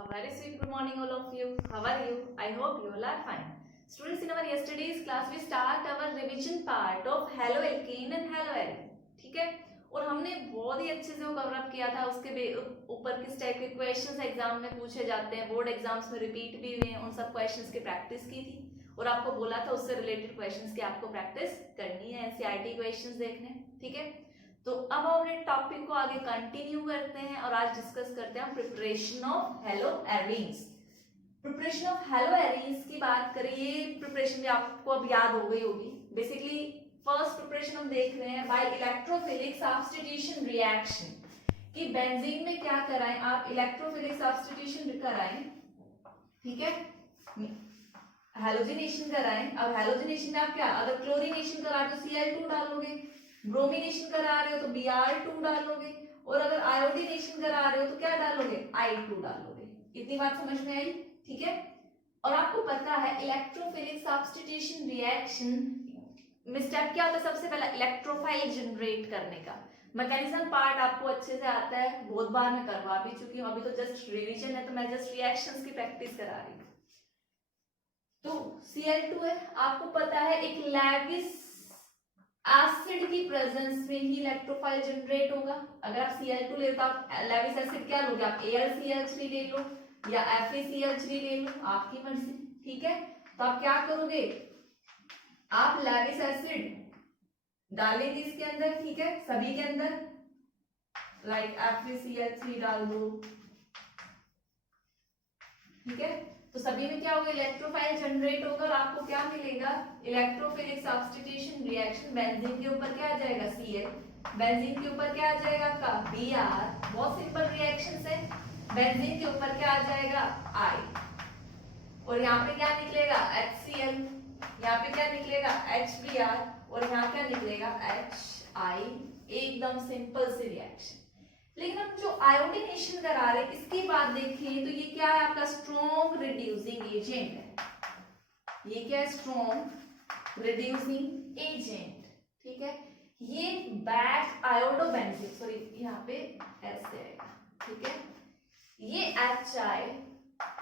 A very sweet good morning all of you. How are you? I hope you all are fine. Students, in our yesterday's class we start our revision part of haloalkane and haloalane. ठीक है, और हमने बहुत ही अच्छे से वो cover up किया था. उसके ऊपर किस टाइप के क्वेश्चंस एग्जाम में पूछे जाते हैं, बोर्ड एग्जाम्स में रिपीट भी हुए हैं, उन सब क्वेश्चंस की प्रैक्टिस की थी और आपको बोला था उससे रिलेटेड क्वेश्चंस की आपको प्रैक्टिस करनी है, एनसीईआरटी क्वेश्चंस देखने. ठीक है, तो अब हम अपने टॉपिक को आगे कंटिन्यू करते हैं और आज डिस्कस करते हैं preparation of hello arenes. Preparation of hello arenes की बात करें, ये प्रिपरेशन भी आपको अब याद हो गई होगी. बेसिकली फर्स्ट प्रिपरेशन हम देख रहे हैं बाय इलेक्ट्रोफिलिक सब्स्टिट्यूशन रिएक्शन कि बेंजीन में क्या कराएं, आप इलेक्ट्रोफिलिक सब्स्टिट्यूशन कराएं. ठीक है, हैलोजिनेशन कराएं. अब हैलोजिनेशन में आप क्या, अगर क्लोरीनेशन करा तो Cl2 डालोगे, ब्रोमिनेशन करा रहे हो तो Br2 डालोगे, और अगर आयोडीनेशन करा रहे हो तो क्या डालोगे, I2 डालोगे. इतनी बात समझ में आई. ठीक है, और आपको पता है इलेक्ट्रोफिलिक सब्स्टिट्यूशन रिएक्शन में स्टेप क्या होता है, सबसे पहला इलेक्ट्रोफाइल जनरेट करने का मैकेनिज्म पार्ट आपको अच्छे से आता है, बहुत बार मैं करवा भी चुकी हूँ. अभी तो जस्ट रिवीजन है तो मैं जस्ट रिएक्शंस की प्रैक्टिस करा रही हूँ. तो Cl2 है, आपको पता है एक लैविस एसिड की प्रेजेंस में ही इलेक्ट्रोफाइल जनरेट होगा. अगर आप Cl2 लेते हो आप लैविस एसिड क्या लोगे, आप AlCl3 ले लो या FeCl3 ले लो, आपकी मर्जी. ठीक है, तो आप क्या करोगे, आप लैविस एसिड डालेंगे इसके अंदर. ठीक है, सभी के अंदर लाइक FeCl3 डाल दो. ठीक है, तो सभी में क्या होगा, इलेक्ट्रोफाइल जनरेट होगा और आपको क्या मिलेगा, इलेक्ट्रोफिलिक सब्स्टिट्यूशन रिएक्शन. बेंजीन के ऊपर क्या आ जाएगा, Cl, बेंजीन के ऊपर क्या आ जाएगा आपका Br. बहुत सिंपल रिएक्शंस है. बेंजीन के ऊपर क्या आ जाएगा I, और यहाँ पे क्या निकलेगा HCl, यहाँ पे क्या निकलेगा HBr, और यहाँ क्या निकलेगा HI. एकदम सिंपल सी रिएक्शन. लेकिन हम जो आयोडीनेशन करा रहे हैं इसकी बात देखें तो ये क्या है, आपका स्ट्रॉन्ग रिड्यूसिंग एजेंट है. ये क्या है, स्ट्रॉन्ग रिड्यूसिंग एजेंट. ठीक है, ये बैक आयोडोबेंजीन, सॉरी यहाँ पे ऐसे आएगा. ठीक है, ये HI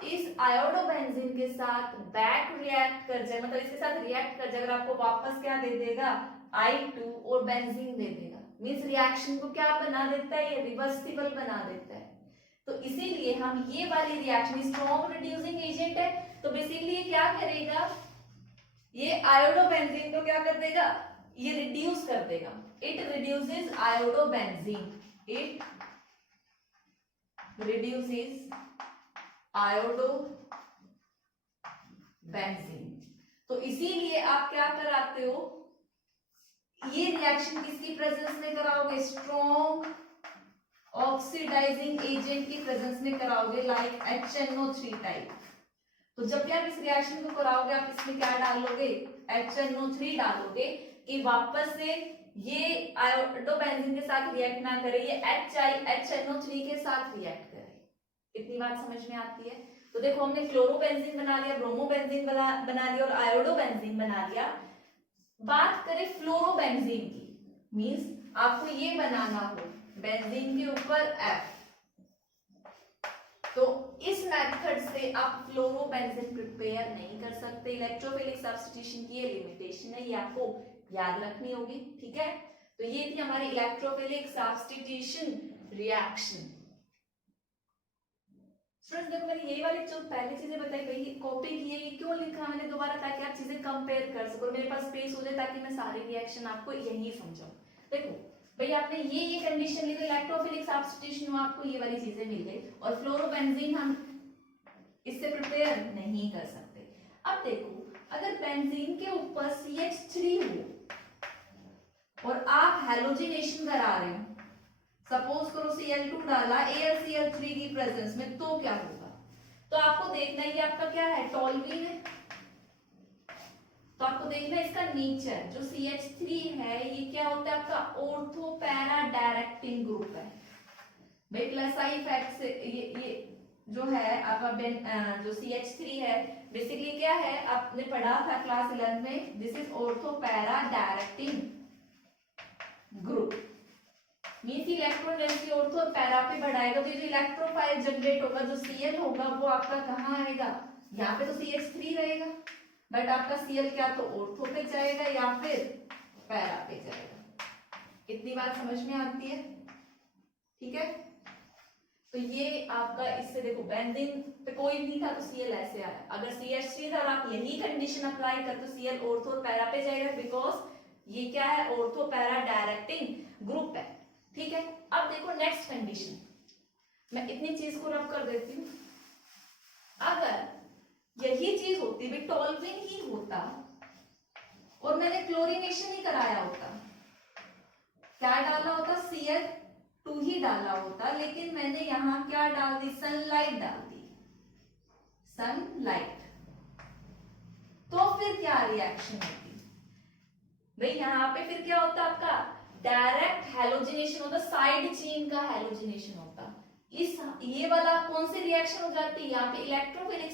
इस आयोडोबेंजीन के साथ बैक रिएक्ट कर जाए, मतलब इसके साथ रिएक्ट कर जाए, अगर आपको वापस क्या दे देगा I2 और बेंजीन दे देगा. मींस रिएक्शन को क्या बना देता है, ये रिवर्सिबल बना देता है. तो इसीलिए हम ये वाली रिएक्शन, स्ट्रॉन्ग रिड्यूसिंग एजेंट है तो बेसिकली ये क्या करेगा, ये आयोडोबेंजीन को क्या कर देगा, ये रिड्यूस कर देगा. It reduces iodobenzene, it reduces iodobenzene. तो इसीलिए आप क्या कराते हो, ये रिएक्शन किसकी प्रेजेंस में कराओगे, स्ट्रॉन्ग ऑक्सीडाइजिंग एजेंट की प्रेजेंस में कराओगे, लाइक HNO3 टाइप. तो जब भी आप इस रिएक्शन को कराओगे आप इसमें क्या डालोगे, HNO3 डालोगे कि वापस से ये आयोडोबेंजीन के साथ रिएक्ट ना करे, ये HI HNO3 के साथ रिएक्ट करे. इतनी बात समझ में आती है. तो देखो हमने क्लोरोबेंजीन बना लिया, ब्रोमोबेंजीन बना लिया और आयोडोबेंजीन बना लिया. बात करें फ्लोरोबेंजीन की, मींस आपको ये बनाना हो बेंजीन के ऊपर F, तो इस मेथड से आप फ्लोरोबेंजीन प्रिपेयर नहीं कर सकते. इलेक्ट्रोफिलिक सब्स्टिट्यूशन की ये लिमिटेशन है, ये आपको याद रखनी होगी. ठीक है, तो ये थी हमारी इलेक्ट्रोफिलिक सब्स्टिट्यूशन रिएक्शन. स्टूडेंट्स देखो मैंने ये वाली जो पहली चीजें बताई भाई कॉपी की है, ये क्यों लिखा मैंने दोबारा, ताकि आप चीजें कंपेयर कर सको, मेरे पास स्पेस हो जाए ताकि मैं सारे रिएक्शन आपको यही समझाऊं. देखो भाई आपने ये कंडीशन ली तो इलेक्ट्रोफिलिक सब्स्टिट्यूशन में आपको ये वाली चीजें मिल गई, और फ्लोरोबेंजीन हम इससे प्रिपेयर नहीं कर सकते. अब देखो अगर बेंजीन के ऊपर CH3 हो और आप हैलोजिनेशन करा रहे हो, सपोज करो Cl2 डाला AlCl3 की प्रेजेंस में, तो क्या होगा, तो आपको देखना है ये आपका क्या है, टॉल्यूइन है. तो आपको देखना है इसका नेचर, जो CH3 है ये क्या होता है आपका ऑर्थो पैरा डायरेक्टिंग ग्रुप है. भाई प्लस आई इफेक्ट से ये जो है आपका जो CH3 है बेसिकली क्या है, आपने पढ़ा था क्लास 11 में, this is ortho para directing group. Means electron density ortho और पैरा पे बढ़ाएगा तो ये जो इलेक्ट्रोफाइल जनरेट होगा जो Cl होगा वो आपका कहाँ आएगा, यहाँ पे तो CH3 रहेगा बट आपका Cl क्या तो ऑर्थो पे जाएगा या फिर पैरा पे जाएगा। इतनी बात समझ में आती है, ठीक है। तो ये आपका इससे देखो बेंजीन पे कोई नहीं था तो Cl ऐसे आया, अगर CH3 था और आप यही कंडीशन अप्लाई कर तो Cl ऑर्थो और पैरा पे जाएगा बिकॉज ये क्या है ऑर्थो पैरा डायरेक्टिंग ग्रुप है, ठीक है। अब देखो नेक्स्ट कंडीशन, मैं इतनी चीज को रब कर देती हूँ। अगर यही चीज होती भी टॉल्विन ही होता और मैंने क्लोरीनेशन ही कराया होता, क्या डाला होता Cl2 ही डाला होता, लेकिन मैंने यहाँ क्या डाल दी सनलाइट डाल दी, सनलाइट, तो फिर क्या रिएक्शन होती भाई, यहाँ पे फिर क्या होता आपका डायरेक्ट हैलोजिनेशन होता, साइड चेन का हैलोजिनेशन होता। इस ये वाला कौन सी रिएक्शन हो जाती है, यहाँ पे इलेक्ट्रोफिलिक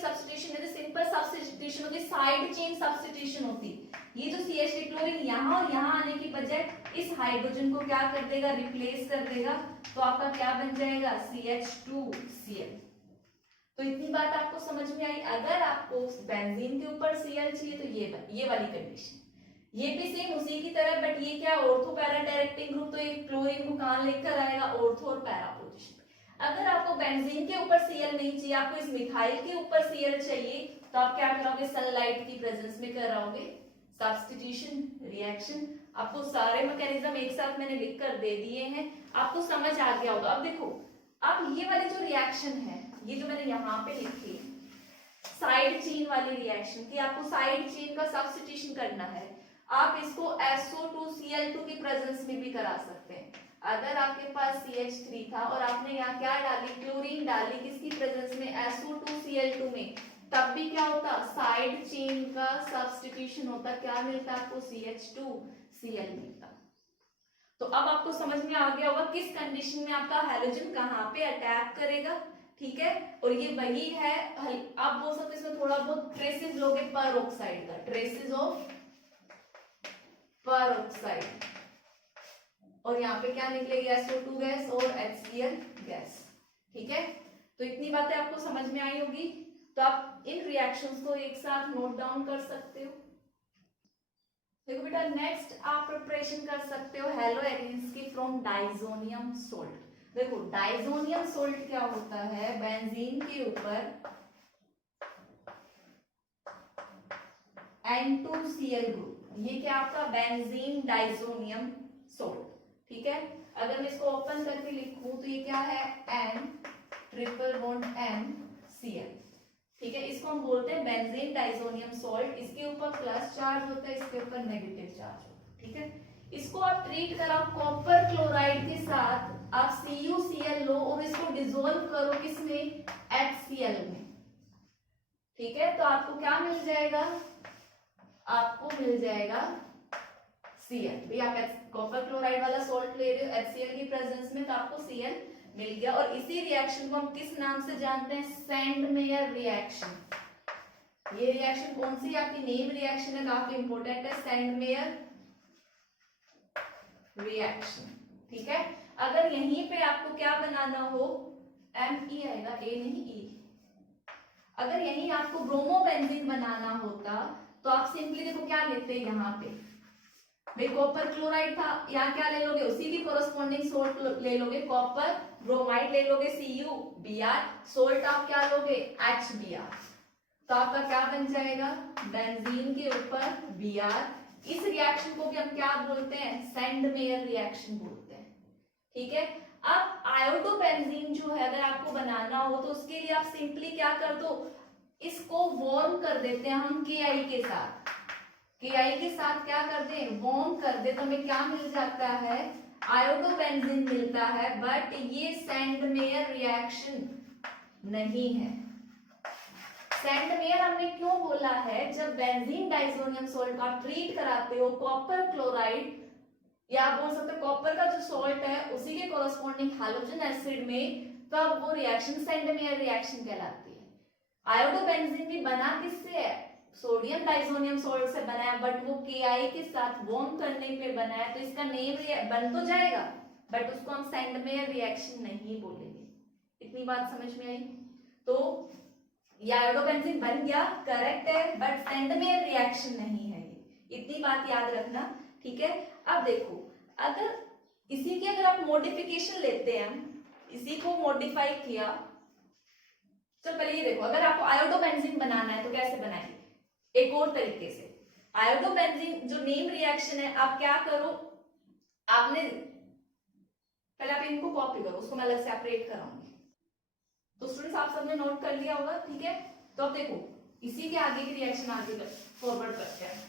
सब्स्टिट्यूशन है, सिंपल सब्स्टिट्यूशन होती, साइड चेन सब्स्टिट्यूशन होती। ये जो CH3 क्लोरीन यहाँ और यहाँ आने की बजाय इस हाइड्रोजन को क्या कर देगा, रिप्लेस कर देगा, तो आपका क्या बन जाएगा CH2Cl। तो इतनी बात आपको समझ में आई। अगर आपको बेंजीन के ऊपर Cl चाहिए तो ये वाली कंडीशन, ये भी सेम उसी की तरह, बट ये क्या ऑर्थो पैरा डायरेक्टिंग ग्रुप, तो ये क्लोरीन को कहां लेकर आएगा ऑर्थो और पैरा पोजीशन। अगर आपको बेंजीन के ऊपर Cl नहीं चाहिए, आपको इस मिथाइल के ऊपर Cl चाहिए, तो आप क्या कराओगे, सनलाइट की प्रेजेंस में कराओगे सब्स्टिट्यूशन रिएक्शन। आपको सारे मैकेनिज्म एक साथ मैंने लिख कर दे दिए हैं, आपको समझ आ गया होगा। अब देखो, अब ये वाली जो रिएक्शन है, ये जो मैंने यहाँ पे लिखी साइड चेन वाली रिएक्शन की, आपको साइड चेन का सब्स्टिट्यूशन करना है, आप इसको SO2Cl2 की प्रेजेंस में भी करा सकते हैं। अगर आपके पास CH3 था और आपने यहाँ क्या डाली, क्लोरीन डाली, किसकी प्रेजेंस में, SO2Cl2 में, तब भी क्या होता, साइड चेन का सब्स्टिट्यूशन होता, क्या मिलता आपको, CH2Cl मिलता। तो अब आपको समझ में आ गया होगा किस कंडीशन में आपका हैलोजन कहाँ पे अटैक करेगा, ठीक है। और ये वही है, आप बोल सकते इसमें थोड़ा बहुत ट्रेसेस लोगे पर ऑक्साइड का, ट्रेसेस ऑफ पर ऑक्साइड, और यहाँ पे क्या निकलेगी, SO2 गैस और HCl गैस, ठीक है। तो इतनी बातें आपको समझ में आई होगी। तो आप इन रिएक्शंस को एक साथ नोट डाउन कर सकते हो। देखो बेटा, नेक्स्ट आप प्रिपरेशन कर सकते हो हैलोएरिन्स की फ्रॉम डाइजोनियम सोल्ट। देखो डाइजोनियम सोल्ट क्या होता है, बेंजीन के ऊपर N2Cl ग्रुप, ये क्या आपका बेंजीन डाइजोनियम सोल्ट, ठीक है। अगर मैं इसको ओपन करके लिखूं तो ये क्या है, N ट्रिपल बॉन्ड NCl, ठीक है। इसको हम बोलते हैं बेंजीन डाइजोनियम सोल्ट। इसके ऊपर प्लस चार्ज होता है, इसके ऊपर नेगेटिव चार्ज होता है, ठीक है। इसको आप ट्रीट कराओ कॉपर क्लोराइड के साथ, आप CuCl लो और इसको डिसोल्व करो किसमें, HCl में, ठीक है। तो आपको क्या मिल जाएगा, आपको मिल जाएगा Cl। भाई आप कॉपर क्लोराइड वाला सोल्ट ले रहे हो HCl की प्रेजेंस में, तो आपको Cl मिल गया। और इसी रिएक्शन को हम किस नाम से जानते हैं, सैंडमेयर रिएक्शन। ये रिएक्शन कौन सी आपकी नेम रिएक्शन है, काफी इंपॉर्टेंट है, सैंडमेयर रिएक्शन, ठीक है। अगर यहीं पे आपको क्या बनाना हो, Me आएगा, A नहीं E। अगर यहीं आपको ब्रोमोबेंजीन बनाना होता तो आप सिंपली देखो क्या लेते हैं, यहाँ पे भाई कॉपर क्लोराइड था, यहाँ क्या ले लोगे, उसी की कोरोस्पोंडिंग सोल्ट ले लोगे, कॉपर ब्रोमाइड ले लोगे CuBr, सोल्ट आप क्या लोगे HBr, तो आपका क्या बन जाएगा, बेंजीन के ऊपर Br। इस रिएक्शन को भी हम क्या बोलते हैं, सैंडमेयर रिएक्शन बोलते हैं, ठीक है। अब आयोडोबेंजीन जो है अगर आपको बनाना हो तो उसके लिए आप सिंपली क्या कर दो, इसको वार्म कर देते हैं हम Ki के साथ, Ki के साथ क्या कर दें, वार्म कर दे, तो हमें क्या मिल जाता है, आयोडोबेंजीन मिलता है। बट ये सैंडमेयर रिएक्शन नहीं है। सैंडमेयर हमने क्यों बोला है, जब बेंजीन डाइजोनियम सोल्ट आप ट्रीट कराते हो कॉपर क्लोराइड, या आप बोल सकते हो कॉपर का जो सॉल्ट है उसी के कोरोस्पोंडिंग हैलोजन एसिड में, तब वो रिएक्शन सैंडमेयर रिएक्शन कहलाती है। आयोडोबेंजीन भी बना किससे है, सोडियम डाइसोनियम सॉल्ट से बना है, बट वो Ki के साथ बॉन्ड करने पे बना है, तो इसका नेम बन तो जाएगा, बट उसको हम सेंडमेयर रिएक्शन नहीं बोलेंगे। इतनी बात समझ में आई? तो ये आयोडोबेंजीन बन गया, करेक्ट है, बट सेंडमेयर रिएक्शन नहीं है ये, इतनी बात याद रखना, ठीक है। अब देखो, अगर इसी की अगर आप मॉडिफिकेशन लेते हैं, इसी को मॉडिफाई किया, चल पहले ये देखो, अगर आपको आयोडोबेंजीन बनाना है तो कैसे बनाएंगे, एक और तरीके से। आयोडोबेंजीन जो नेम रिएक्शन है, आप क्या करो, आपने पहले आप इनको कॉपी करो, उसको मैं अलग सेपरेट कराऊंगी। तो स्टूडेंट्स आप सबने नोट कर लिया होगा, ठीक है। तो अब देखो, इसी के आगे की रिएक्शन आगे फॉरवर्ड करते हैं।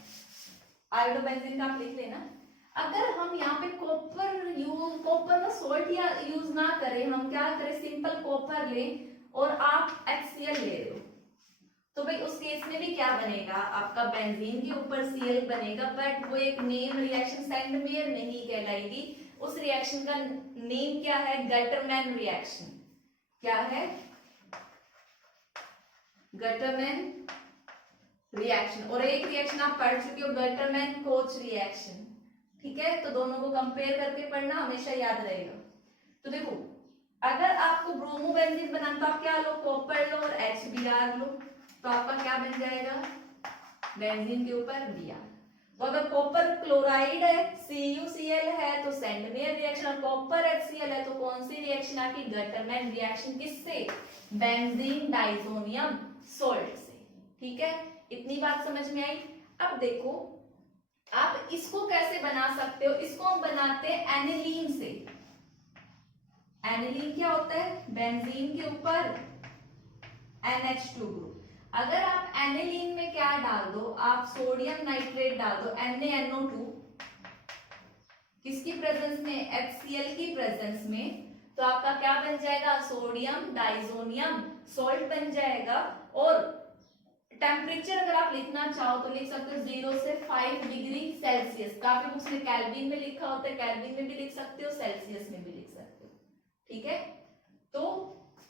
आयोडोबेंजीन का आप लिख लेना। अगर हम यहाँ पे कॉपर का सॉल्ट या यूज ना करें, हम क्या करें, सिंपल कॉपर लें और आप HCl ले रहे हो, तो भाई उस केस में भी क्या बनेगा, आपका बेंजीन के ऊपर Cl बनेगा, बट वो एक नेम रिएक्शन सेंडमेयर नहीं कहलाएगी। उस रिएक्शन का नेम क्या है, गटरमैन रिएक्शन। क्या है, गटरमैन रिएक्शन। और एक रिएक्शन आप पढ़ चुके हो, गटरमैन कोच रिएक्शन, ठीक है। तो दोनों को कंपेयर करके पढ़ना, हमेशा याद रहेगा। तो देखो, अगर आपको ब्रोमोबेंजीन बनाना, तो आप क्या लो, कॉपर लो और HBr लो, तो आपका क्या बन जाएगा, बेंजीन के ऊपर Br। तो अगर कॉपर क्लोराइड है, CuCl है, तो सेंडमेयर रिएक्शन, और कॉपर HCl है, तो कौन सी रिएक्शन आपकी, गटरमैन रिएक्शन। किससे, बेंजीन डाइसोनियम सॉल्ट से, ठीक है। इतनी बात समझ में आई? अब देखो, आप इसको कैसे बना सकते हो, इसको हम बनाते हैं एनिलीन से। एनिलीन क्या होता है, बेंजीन के ऊपर NH2 ग्रुप। अगर आप एनिलीन में क्या डाल दो, आप सोडियम नाइट्रेट डाल दो, NaNO2, किसकी प्रेजेंस में, HCl की प्रेजेंस में, तो आपका क्या बन जाएगा, सोडियम डाइसोनियम सॉल्ट बन जाएगा। और टेम्परेचर अगर आप लिखना चाहो तो लिख सकते हो 0 से 5 डिग्री सेल्सियस। काफी बुक्स में केल्विन में लिखा होता है, केल्विन में भी लिख सकते हो, सेल्सियस में भी लिख सकते हो, ठीक है। तो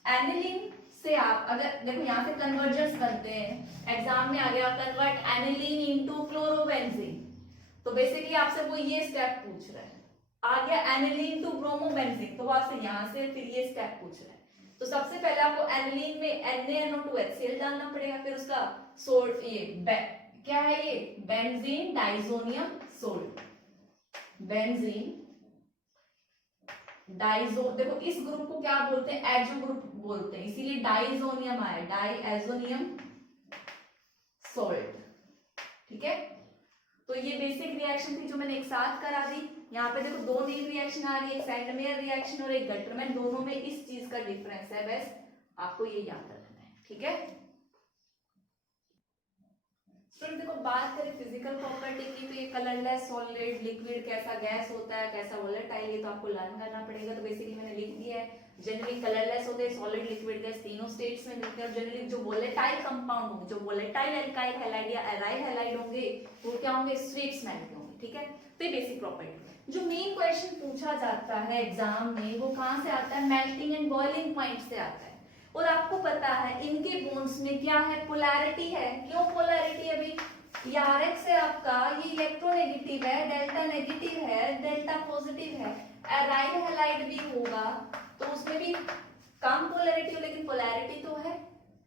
एनिलीन से आप अगर देखो, यहाँ से कन्वर्जन्स बनते हैं, एग्जाम में आ गया कन्वर्ट एनिलीन इनटू क्लोरोबेंजीन, तो बेसिकली आपसे वो ये स्टेप पूछ रहा है। आ गया एनिलीन टू ब्रोमोबेंजीन, तो आपसे यहाँ से फिर ये स्टेप पूछ रहा है। तो सबसे पहले आपको एनिलीन में NaNO2 HCl डालना पड़ेगा, फिर उसका सोल्ट, ये क्या है, ये benzene diazonium salt, benzene Dizo. देखो इस ग्रुप को क्या बोलते हैं, एजो ग्रुप बोलते हैं, इसीलिए डाइजोनियम आया, डाइएजोनियम सॉल्ट, ठीक है। तो ये बेसिक रिएक्शन थी जो मैंने एक साथ करा दी। यहाँ पे देखो दो नेम रिएक्शन आ रही है, एक सेंडमेयर रिएक्शन और एक गटरमैन, दोनों में इस चीज का डिफरेंस है, बस आपको ये याद रखना है, ठीक है। स्टूडेंट देखो, बात करें फिजिकल प्रॉपर्टी की, तो ये कलरलेस सॉलिड लिक्विड कैसा गैस होता है, कैसा वोलेटाइल, ये तो आपको लर्न करना पड़ेगा। तो बेसिकली मैंने लिख दिया है, जनरली कलरलेस होते हैं, सॉलिड लिक्विड गैस तीनों स्टेट्स में मिलते हैं। जनरली जो वोलेटाइल कंपाउंड होंगे, जो वोलेटाइल एल्काइल हैलाइड या एराइल हैलाइड होंगे, वो क्या होंगे, स्वीट स्मेल के होंगे, ठीक है। तो ये बेसिक प्रॉपर्टी। जो मेन क्वेश्चन पूछा जाता है एग्जाम में, वो कहाँ से आता है, मेल्टिंग एंड बॉइलिंग पॉइंट से आता है। और आपको पता है इनके बॉन्ड्स में क्या है, पोलैरिटी है। क्यों पोलैरिटी है भाई, ये RX है आपका, ये इलेक्ट्रोनेगेटिव है, डेल्टा नेगेटिव है, डेल्टा पॉजिटिव है। एराइल हैलाइड भी होगा तो उसमें भी कम पोलैरिटी हो, लेकिन पोलैरिटी तो है,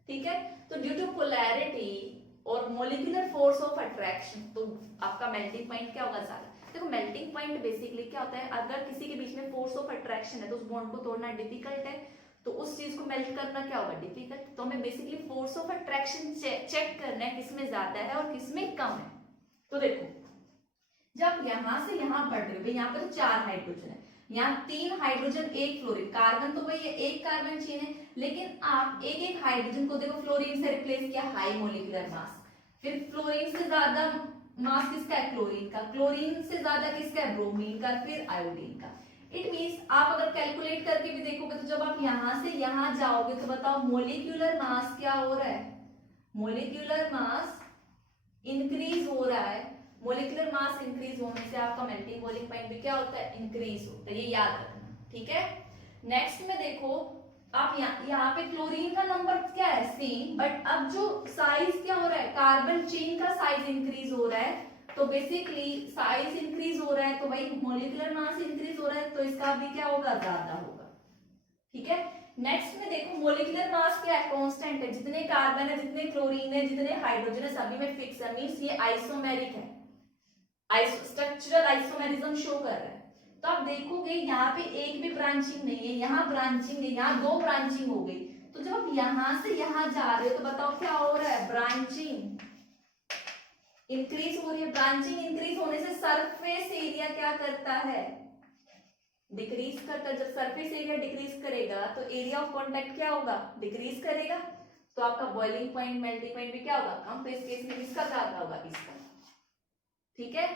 ठीक है। तो ड्यू टू पोलैरिटी और मॉलिक्यूलर फोर्स ऑफ अट्रैक्शन, तो आपका मेल्टिंग पॉइंट क्या होगा, ज्यादा। देखो मेल्टिंग पॉइंट बेसिकली क्या होता है, अगर किसी के बीच में फोर्स ऑफ अट्रैक्शन है तो उस बॉन्ड को तोड़ना डिफिकल्ट है, तो उस चीज को मेल्ट करना क्या होगा, डिफिकल्ट। तो हमें basically force of attraction check करना है, किसमें ज्यादा है और किसमें कम है। तो देखो, जब यहां से यहां बढ़ रहे हो, यहाँ पे तो 4 हाइड्रोजन है, यहाँ 3 हाइड्रोजन 1 फ्लोरीन, कार्बन तो भाई एक कार्बन चेन है, लेकिन आप एक एक हाइड्रोजन को देखो फ्लोरीन से रिप्लेस किया, हाई मोलिकुलर मास। फिर फ्लोरीन से ज्यादा मास किसका है, क्लोरीन का। क्लोरीन से ज्यादा किसका है, ब्रोमीन का, फिर आयोडीन का। इट मींस आप अगर कैलकुलेट करके भी देखोगे, तो जब आप यहां से यहां जाओगे तो बताओ मोलिक्यूलर मास क्या हो रहा है, मोलिक्यूलर मास इंक्रीज हो रहा है। मोलिकुलर मास इंक्रीज होने से आपका मेल्टिंग बॉइलिंग पॉइंट भी क्या होता है, इंक्रीज होता है, ये याद रखना, ठीक है। नेक्स्ट में देखो, आप यहाँ पे क्लोरीन का नंबर क्या है सेम, बट अब जो साइज क्या हो रहा है, कार्बन चेन का साइज इंक्रीज हो रहा है, तो बेसिकली साइज इंक्रीज हो रहा है तो भाई मॉलिक्यूलर मास इंक्रीज हो रहा है, तो इसका भी क्या होगा, ज्यादा होगा। ठीक है, नेक्स्ट में देखो मॉलिक्यूलर मास क्या है, कांस्टेंट है, जितने कार्बन है, जितने क्लोरीन है, जितने हाइड्रोजन है, सभी में फिक्स है, मींस ये आइसोमेरिक है, स्ट्रक्चरल आइसोमेरिज्म शो कर रहा है। तो आप देखोगे यहाँ पे एक भी ब्रांचिंग नहीं है, यहाँ ब्रांचिंग है, यहाँ दो ब्रांचिंग हो गई, तो जब आप यहाँ से यहाँ जा रहे हो तो बताओ क्या हो रहा है, ब्रांचिंग इंक्रीज हो रही है। ब्रांचिंग इंक्रीज होने से सरफेस एरिया क्या करता है, डिक्रीज करता है। जब सरफेस एरिया डिक्रीज करेगा तो एरिया ऑफ कांटेक्ट क्या होगा, डिक्रीज करेगा, तो आपका बॉइलिंग पॉइंट, मेल्टिंग पॉइंट भी क्या होगा, कम। तो इस केस में किसका ज्यादा होगा, इसका। ठीक है,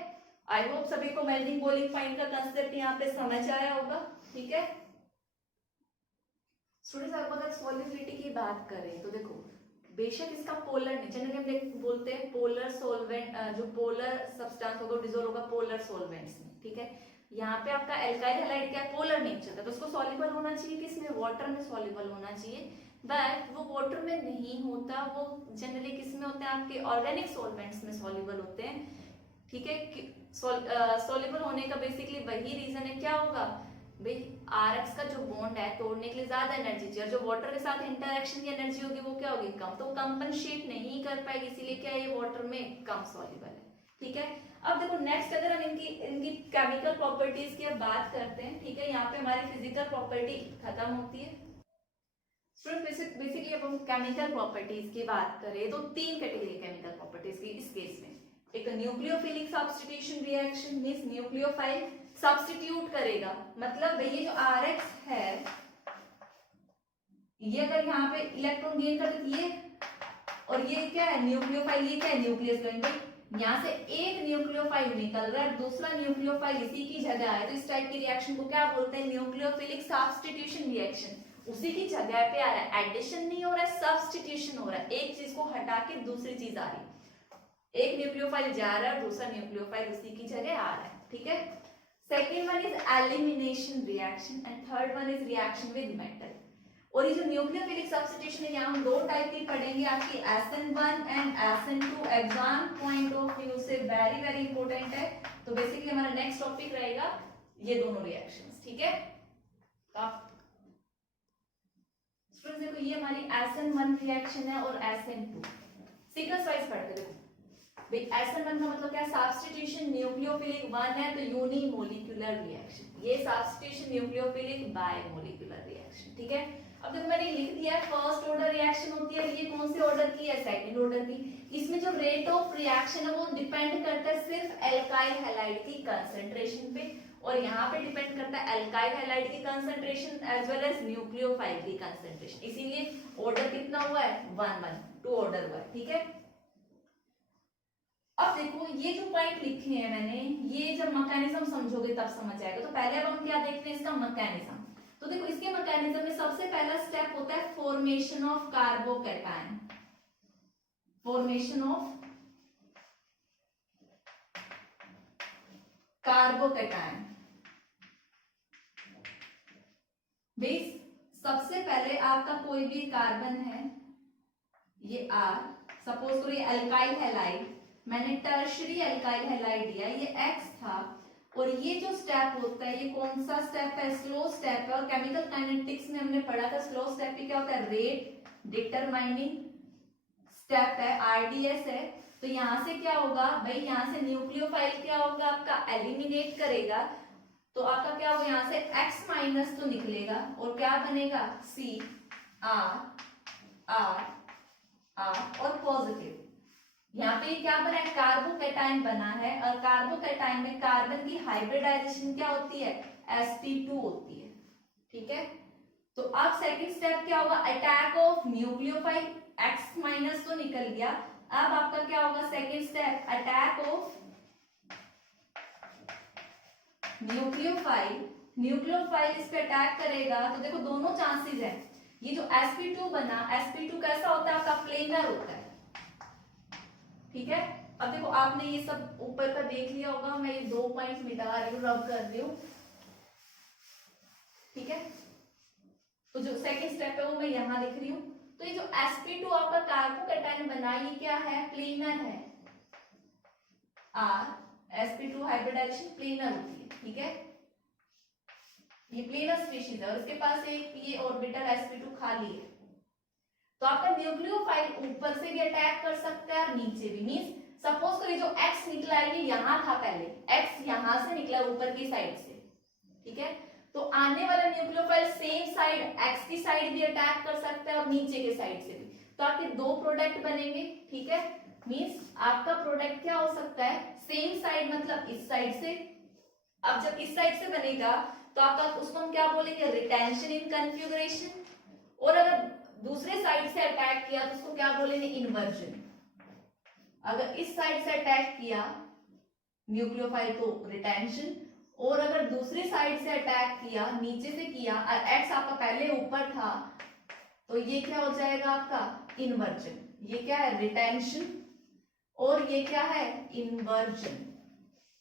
आई होप सभी को मेल्टिंग बॉइलिंग पॉइंट का कंसेप्ट यहाँ पे समझ आया होगा। ठीक है स्टूडेंट्स, आप अगर सॉल्युबिलिटी की बात करें तो देखो बेशक इसका पोलर नहीं, जनरली हम बोलते हैं पोलर सॉल्वेंट, जो पोलर सब्सटेंस होगा डिसॉल्व होगा पोलर सॉल्वेंट्स में। ठीक है, यहाँ पे आपका एल्काइल हैलाइड क्या है, पोलर नेचर का, तो उसको सॉल्युबल होना चाहिए किसमें, वाटर में सॉल्युबल होना चाहिए, बट वो वाटर में नहीं होता, वो जनरली किसमें होते हैं, आपके ऑर्गेनिक सॉल्वेंट्स में सॉल्युबल होते हैं। ठीक है, सॉल्युबल होने का बेसिकली वही रीजन है, क्या होगा भाई, आरएक्स का जो बॉन्ड है तोड़ने के लिए ज्यादा एनर्जी चाहिए, और जो वाटर के साथ इंटरेक्शन की एनर्जी होगी वो क्या होगी, कम, तो कंपनसेट नहीं कर पाएगी, इसीलिए क्या ये वाटर में कम सॉल्युबल है। ठीक है, अब देखो नेक्स्ट अगर हम इनकी केमिकल प्रॉपर्टीज की बात करते हैं। ठीक है, यहाँ पे हमारी फिजिकल प्रॉपर्टी खत्म होती है। बेसिकली अब हम केमिकल प्रॉपर्टीज की बात करें तो तीन कैटेगरी केमिकल प्रॉपर्टीज की इस केस में, एक nucleophilic substitution reaction, means nucleophile substitute करेगा, मतलब ये जो आरएक्स है ये अगर यहाँ पे इलेक्ट्रॉन गेन करते तो ये, और ये क्या है न्यूक्लियोफाइल, ये क्या है न्यूक्लियस बनेंगे, यहाँ से एक न्यूक्लियोफाइल निकल रहा है, दूसरा न्यूक्लियोफाइल इसी की जगह है, तो इस टाइप की रिएक्शन को क्या बोलते हैं, न्यूक्लियोफिलिक सब्स्टिट्यूशन रिएक्शन। उसी की जगह पे आ रहा है, एडिशन नहीं हो रहा है, सब्स्टिट्यूशन हो रहा है, एक चीज को हटा के दूसरी चीज आ रही है, एक न्यूक्लियोफाइल जा रहा है, दूसरा न्यूक्लियोफाइल उसी की जगह आ रहा है। ठीक है, second one is elimination reaction and third one is reaction with metal. और ये जो न्यूक्लियोफिलिक सब्स्टिट्यूशन है यहाँ हम दो टाइप की पढ़ेंगे, आपकी SN1 and SN2, exam point of view से वेरी वेरी इंपॉर्टेंट है। तो बेसिकली हमारा नेक्स्ट टॉपिक रहेगा ये दोनों रिएक्शंस। ठीक है स्टूडेंट्स, देखो ये हमारी SN1 रिएक्शन है और SN2 सीक्वेंस वाइज पढ़ते देखो भाई। SN1 का मतलब क्या है, सब्स्टिट्यूशन न्यूक्लियोफिलिक 1 है तो यूनिमोलिक्यूलर रिएक्शन, ये सब्स्टिट्यूशन न्यूक्लियोफिलिक बायमोलिक्यूलर रिएक्शन। ठीक है, अब देखो मैंने लिख दिया फर्स्ट ऑर्डर रिएक्शन होती है, ये कौन से ऑर्डर की है, सेकंड ऑर्डर की। इसमें जो रेट ऑफ रिएक्शन है वो डिपेंड करता है सिर्फ एल्काइल हैलाइड की कंसंट्रेशन पे, और यहाँ पे डिपेंड करता है एल्काइल हैलाइड की concentration as well as nucleophile की कंसंट्रेशन, इसीलिए ऑर्डर कितना हुआ है, 1-1, 2 ऑर्डर हुआ है। ठीक है, अब देखो ये जो पॉइंट लिखे हैं मैंने, ये जब मैकेनिज्म समझोगे तब समझ आएगा। तो पहले अब हम क्या देखते हैं, इसका मैकेनिज्म। तो देखो इसके मैकेनिज्म में सबसे पहला स्टेप होता है formation of carbocation, formation of carbocation. Base सबसे पहले आपका कोई भी कार्बन है, ये R, सपोज करो ये अल्काइल हैलाइड, मैंने टर्शरी अल्काइल हैलाइड दिया, ये X था, और ये जो स्टेप होता है ये कौन सा स्टेप है, स्लो स्टेप है। और केमिकल काइनेटिक्स में हमने पढ़ा था स्लो स्टेप पे क्या होता है, रेट डिटरमाइनिंग स्टेप है, RDS है। तो यहां से क्या होगा भाई, यहां से न्यूक्लियोफाइल क्या होगा आपका, एलिमिनेट करेगा, तो आपका क्या होगा, यहाँ से X माइनस तो निकलेगा और क्या बनेगा, C R R R और पॉजिटिव। यहाँ पे क्या बना है, कार्बोकैटायन बना है, और कार्बोकैटायन में कार्बन की हाइब्रिडाइजेशन क्या होती है, sp2 होती है। ठीक है, तो अब सेकंड स्टेप क्या होगा, attack of nucleophile, X minus तो निकल गया, अब आपका क्या होगा second step, attack of nucleophile. Nucleophile इस पे अटैक करेगा, तो देखो दोनों चांसेस है, ये जो sp2 बना, sp2 कैसा होता है आपका, प्लेनर होता है। ठीक है, अब देखो आपने ये सब ऊपर का देख लिया होगा, मैं ये 2 पॉइंट्स मिटा रही हूँ, रब कर रही हूँ। ठीक है, तो जो सेकंड स्टेप है वो मैं यहाँ लिख रही हूँ। तो ये जो sp2 आपका कार्बोकैटायन बना, ये क्या है, प्लेनर है। sp2 हाइब्रिडाइजेशन प्लेनर होती है, ठीक है, ये प्लेनर स्पीशीज है और इसके पास एक pa ऑर्बिटल sp2 खाली है। तो आपका न्यूक्लियोफाइल ऊपर से भी अटैक कर सकता है और नीचे भी। मींस सपोज करिए जो x निकला है ये यहाँ था पहले, x यहाँ से निकला ऊपर की साइड से, ठीक है, तो आने वाला न्यूक्लियोफाइल सेम साइड x की साइड भी अटैक कर सकता है और नीचे के साइड से भी। तो आपके दो प्रोडक्ट बनेंगे, ठीक है, मींस आपका प्रोडक्ट क्या हो सकता है, सेम साइड मतलब इस साइड से। अब जब इस साइड से बनेगा तो आपका उसको हम क्या बोलेंगे, रिटेंशन इन कन्फिगुरेशन। और अगर दूसरे साइड से अटैक किया तो उसको क्या बोलेंगे, इन्वर्जन। अगर इस साइड से अटैक किया न्यूक्लियोफाइल तो रिटेंशन, और अगर दूसरी साइड से अटैक किया, नीचे से किया और एक्स आपका पहले ऊपर था, तो ये क्या हो जाएगा आपका इन्वर्जन। ये क्या है, रिटेंशन, और ये क्या है, इन्वर्जन।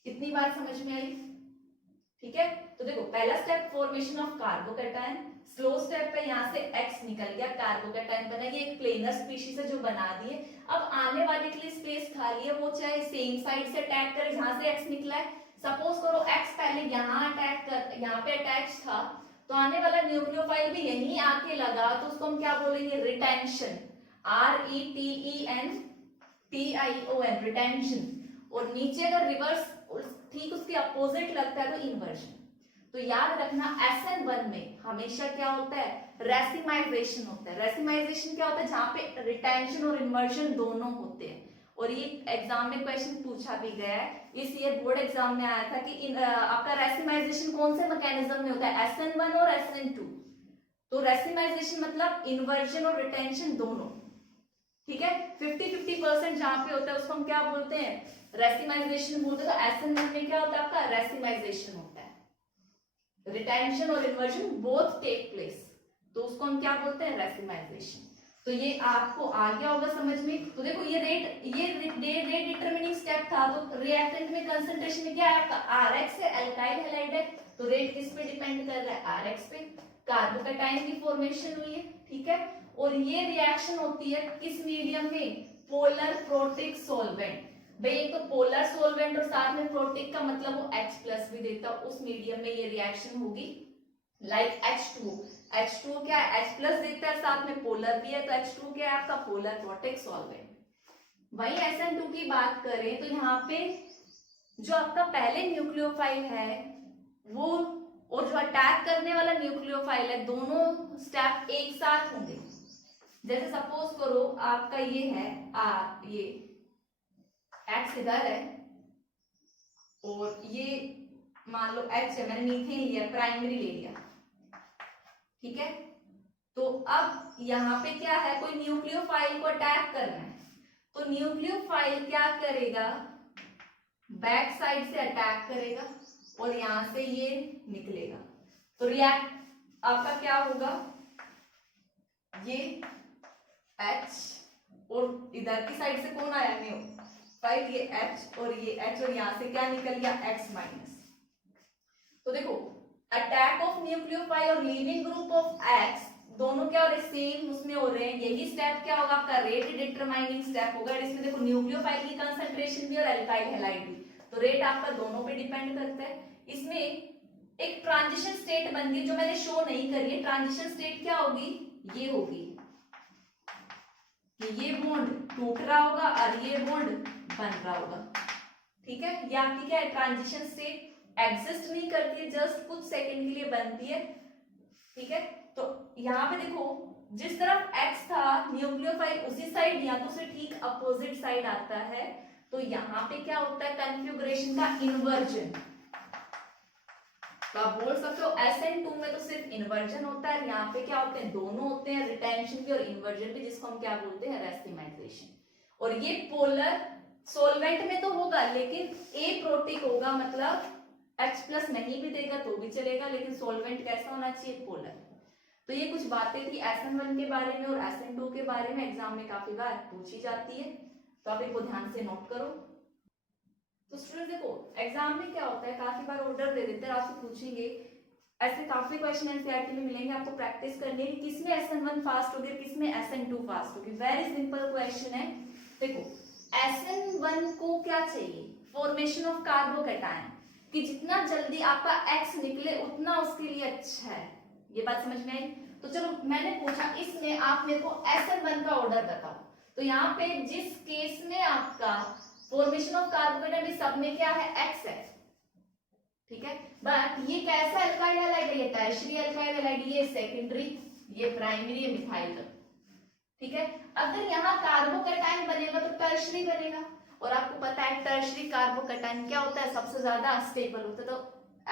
इतनी बात समझ में आई, ठीक है। तो देखो पहला step formation of carbocation, slow step पे यहाँ से X निकल गया, कार्बोकैटायन बना, ये एक प्लेनर स्पीशीज है जो बना दिए। अब आने वाले के लिए स्पेस खाली है, वो चाहे सेम साइड से अटैक करे जहां से X निकला है। सपोज करो X पहले यहाँ अटैक कर, यहाँ पे अटैच था, तो आने वाला न्यूक्लियोफाइल भी यहीं आके लगा, तो उसको हम क्या बोलेंगे, रिटेंशन, RETENTION, रिटेंशन। और नीचे अगर रिवर्स ठीक उसके अपोजिट लगता है तो इन्वर्जन। तो याद रखना SN1 में हमेशा क्या होता है, रेसिमाइजेशन होता है। रेसिमाइजेशन क्या होता है, जहां पे रिटेंशन और इन्वर्जन दोनों होते हैं। और ये एग्जाम में क्वेश्चन पूछा भी गया है, इस ईयर बोर्ड एग्जाम में आया था कि आपका रेसिमाइजेशन कौन से मैकेनिज्म में होता है, SN1 और SN2। तो रेसिमाइजेशन मतलब इन्वर्जन और रिटेंशन दोनों, ठीक है। 50-50% जहां पे होता है उसको हम क्या बोलते हैं, रेसिमाइजेशन बोलते हैं। तो SN1 में क्या होता है आपका, रेसिमाइजेशन होता है, रिटेंशन और इन्वर्जन बोथ टेक प्लेस, तो उसको हम क्या बोलते हैं, रेसिमाइजेशन। तो ये आपको आ गया होगा समझ में। तो देखो ये रेट डिटरमिनिंग स्टेप था, तो रिएक्टेंट में कंसंट्रेशन में क्या है आपका, RX है, एल्काइल हैलाइड है, तो रेट किस पे डिपेंड कर रहा है, RX पे। कार्बोकैटायन की फॉर्मेशन हुई है, ठीक है, और ये रिएक्शन होती है किस मीडियम में, पोलर प्रोटिक सॉल्वेंट। भाई एक तो पोलर सॉल्वेंट और साथ में प्रोटिक का मतलब वो H+ भी देता, उस मीडियम में ये रिएक्शन होगी। लाइक H2 क्या है, H+ देता है, साथ में पोलर भी है, तो H2 क्या है आपका, पोलर प्रोटिक सॉल्वेंट। वही SN2 की बात करें तो यहाँ पे जो आपका पहले न्यूक्लियोफाइल है वो और जो अटैक करने वाला न्यूक्लियोफाइल है, दोनों स्टेप एक साथ होंगे। जैसे सपोज करो आपका ये है ये X इधर है और ये मान लो H है, मैंने मीथेन लिया, प्राइमरी ले लिया, ठीक है। तो अब यहाँ पे क्या है, कोई न्यूक्लियोफाइल को अटैक करना है, तो न्यूक्लियोफाइल क्या करेगा, बैक साइड से अटैक करेगा और यहां से ये निकलेगा। तो रिएक्ट आपका क्या होगा, ये H और इधर की साइड से कौन आया, न्यूक्लियोफाइल, ये H और ये H, और यहां से क्या निकल गया, X-। तो देखो अटैक ऑफ न्यूक्लियोफाइल और लीविंग ग्रुप ऑफ X दोनों क्या हो रहे, सेम उसमें हो रहे हैं। यही स्टेप क्या होगा आपका, रेट डिटरमाइनिंग स्टेप होगा। इसमें देखो न्यूक्लियोफाइल की कंसंट्रेशन भी और एल्काइल हैलाइड भी, तो रेट आपका दोनों पे डिपेंड करता है। इसमें एक ट्रांजिशन स्टेट बनती है जो मैंने शो नहीं करी है। ट्रांजिशन स्टेट क्या होगी, ये होगी कि ये बॉन्ड टूट रहा होगा और ये बॉन्ड बन रहा होगा, ठीक है। ये आपकी क्या है, ट्रांजिशन स्टेट एग्जिस्ट नहीं करती है, जस्ट कुछ सेकंड के लिए बनती है, ठीक है। तो यहाँ पे देखो जिस तरफ X था न्यूक्लियोफाइल उसी साइड या तो उसे ठीक अपोजिट साइड आता है, तो यहाँ पे क्या होता है, कन्फिगुरेशन का इन्वर्जन। तो आप बोल सकते हो SN2 में तो सिर्फ इन्वर्जन होता है, यहाँ पे क्या होते हैं, दोनों होते हैं, रिटेंशन भी और इन्वर्जन भी, जिसको हम क्या बोलते हैं, रेसिमाइजेशन। और ये पोलर सॉल्वेंट में तो होगा लेकिन एप्रोटिक होगा, मतलब H+ नहीं भी देगा तो भी चलेगा, लेकिन सॉल्वेंट कैसा होना चाहिए, पोलर। तो ये कुछ बातें थी SN1 के बारे में और SN2 के बारे में, एग्जाम में काफी बार पूछी जाती है, तो आप इनको ध्यान से नोट करो। तो स्टूडेंट देखो एग्जाम में क्या होता है, काफी बार ऑर्डर दे देते हैं, आपसे पूछेंगे ऐसे काफी क्वेश्चन एनसीईआरटी में मिलेंगे, आपको प्रैक्टिस करनी है कि किसमें SN1 फास्ट होगी, किसमें SN2 फास्ट होगी। वेरी सिंपल क्वेश्चन है। देखो SN1 को क्या चाहिए, फॉर्मेशन ऑफ कार्बोकैटायन, कि जितना जल्दी आपका X निकले उतना उसके लिए अच्छा है। ये बात समझ में आई? तो चलो मैंने पूछा इसमें आप मेरे को SN1 का ऑर्डर बताओ, तो यहाँ पे जिस केस में आपका फॉर्मेशन ऑफ कार्बोकैटायन सब में क्या है, X है, ठीक है। बट ये कैसा अल्काइल हैलाइड है, ये टर्शियरी अल्काइल हैलाइड, ये सेकेंडरी, ये प्राइमरी, ये मिथाइल, ठीक है। अगर यहाँ कार्बोकैटायन बनेगा तो टर्शियरी बनेगा, और आपको पता है टर्शियरी कार्बोकैटायन क्या होता है, सबसे ज्यादा स्टेबल होता है। तो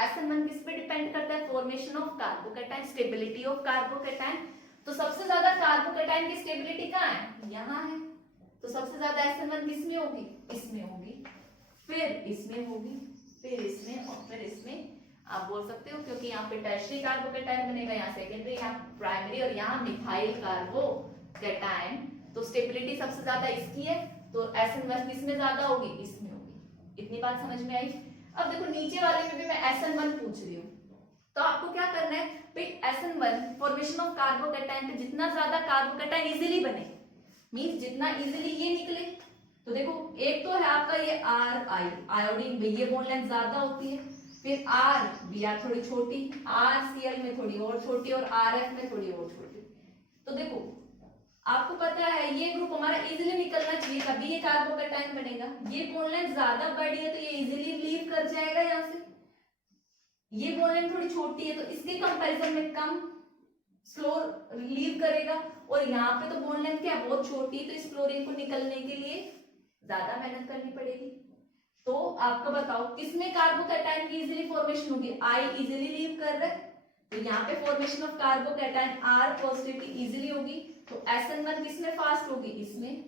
SN1 किस पे डिपेंड करता है, formation of carbocation, stability of carbocation. तो सबसे ज्यादा कार्बोकैटायन की स्टेबिलिटी कहाँ है, यहाँ है। तो सबसे ज्यादा SN1 किसमें होगी, इसमें होगी, फिर इसमें होगी, फिर इसमें, और फिर इसमें। आप बोल सकते हो क्योंकि यहाँ पे टर्शियरी कार्बोकैटायन बनेगा, यहाँ सेकेंडरी, यहाँ प्राइमरी, और यहाँ मिथाइल कार्बोकैटायन। तो स्टेबिलिटी सबसे ज्यादा इसकी है, तो SN1 किसमें ज्यादा होगी, इसमें होगी। इतनी बात समझ में आई? अब देखो नीचे वाले में भी मैं SN1 पूछ रही हूँ, तो आपको क्या करना है भाई, SN1 फॉर्मेशन ऑफ कार्बोकैटायन पे जितना ज्यादा कार्बोकैटायन इजीली बने, मींस जितना इजीली ये निकले। तो देखो एक तो है आपका ये RI आयोडीन में, ये बॉन्ड लेंथ ज्यादा होती है, फिर BR थोड़ी छोटी, RCl में थोड़ी और छोटी, और RF में थोड़ी और छोटी। तो देखो आपको पता है ये ग्रुप हमारा इजीली निकलना चाहिए, तभी ये कार्बोकैटायन बनेगा। ये बॉन्ड लेंथ ज्यादा बड़ी है तो ये इजीली लीव कर जाएगा यहाँ से, ये बॉन्ड लेंथ थोड़ी छोटी है तो इसके कंपैरिजन में कम स्लो लीव करेगा, और यहाँ पे तो बॉन्ड लेंथ क्या बहुत छोटी, तो इस क्लोरीन को निकलने के लिए ज्यादा मेहनत करनी पड़ेगी। तो आपको बताओ किसमें कार्बोकैटायन की इजीली फॉर्मेशन होगी, I इजीली लीव कर रहा है, तो यहाँ पे formation of carbocation R positive की इजीली होगी। तो SN1 किसमें फास्ट होगी, इसमें,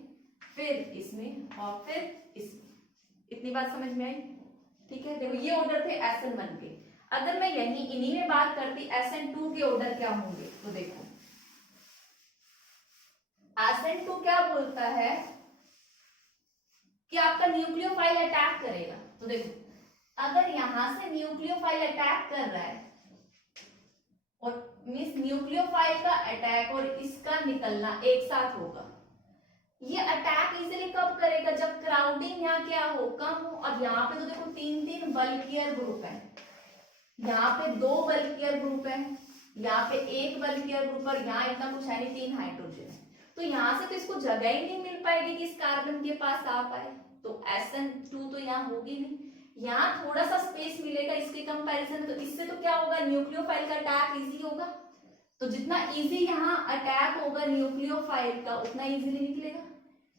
फिर इसमें, और फिर इसमें। इतनी बात समझ में आई? ठीक है। देखो ये ऑर्डर थे SN1 के। अगर मैं यही इन्हीं में बात करती SN2 के ऑर्डर क्या होंगे, तो देखो SN2 क्या बोलता है कि आपका न्यूक्लियोफाइल अटैक करेगा। तो देखो अगर यहां से न्यूक्लियोफाइल अटैक कर रहा है, और मींस न्यूक्लियोफाइल का अटैक और इसका निकलना एक साथ होगा, ये अटैक इजीली कब करेगा, जब क्राउडिंग यहाँ क्या हो, कम हो। और यहाँ पे तो देखो तीन तीन बल्कियर ग्रुप है, यहाँ पे दो बल्कियर ग्रुप है, यहाँ पे एक बल्कियर ग्रुप, और यहाँ इतना कुछ है नहीं, 3 हाइड्रोजन है। तो यहाँ से तो इसको जगह ही नहीं मिल पाएगी कि इस कार्बन के पास आ पाए, तो SN2 तो यहाँ होगी नहीं। यहाँ थोड़ा सा स्पेस मिलेगा इसके कंपैरिजन में, तो इससे तो क्या होगा, न्यूक्लियोफाइल का अटैक इजी होगा। तो जितना इजी यहाँ अटैक होगा न्यूक्लियोफाइल का, उतना इजीली निकलेगा।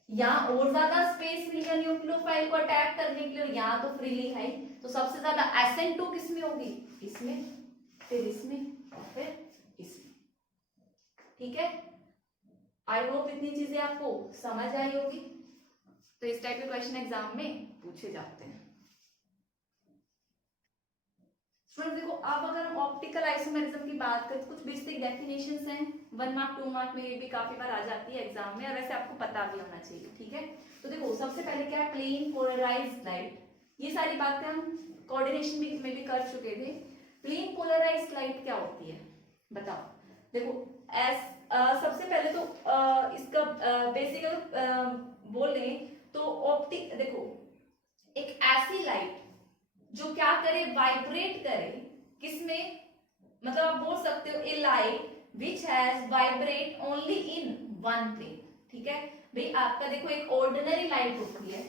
यहाँ और ज्यादा स्पेस मिलेगा न्यूक्लियोफाइल को अटैक करने के लिए, यहाँ तो फ्रीली है। तो सबसे ज्यादा SN2 किसमें होगी, इसमें, फिर इसमें, और फिर इसमें। ठीक है। आई होप इतनी चीजें आपको समझ आई होगी। तो इस टाइप के क्वेश्चन एग्जाम में पूछे जाते हैं। स्टूडेंट देखो अब अगर हम ऑप्टिकल आइसोमेरिज्म की बात करें तो कुछ बेसिक डेफिनेशंस हैं, 1 मार्क 2 मार्क में ये भी काफी बार आ जाती है एग्जाम में, और वैसे आपको पता भी होना चाहिए। ठीक है। तो देखो सबसे पहले क्या है, प्लेन पोलराइज्ड लाइट। ये सारी बातें हम कोऑर्डिनेशन में भी कर चुके थे। प्लेन पोलराइज्ड लाइट क्या होती है बताओ। देखो सबसे पहले तो इसका बेसिक बोल दें तो ऑप्टिक, देखो एक ऐसी लाइट जो क्या करे, वाइब्रेट करे, किसमें, मतलब आप बोल सकते हो a light which has vibrate only in one plane. ठीक है भाई, आपका देखो एक ऑर्डिनरी लाइट होती है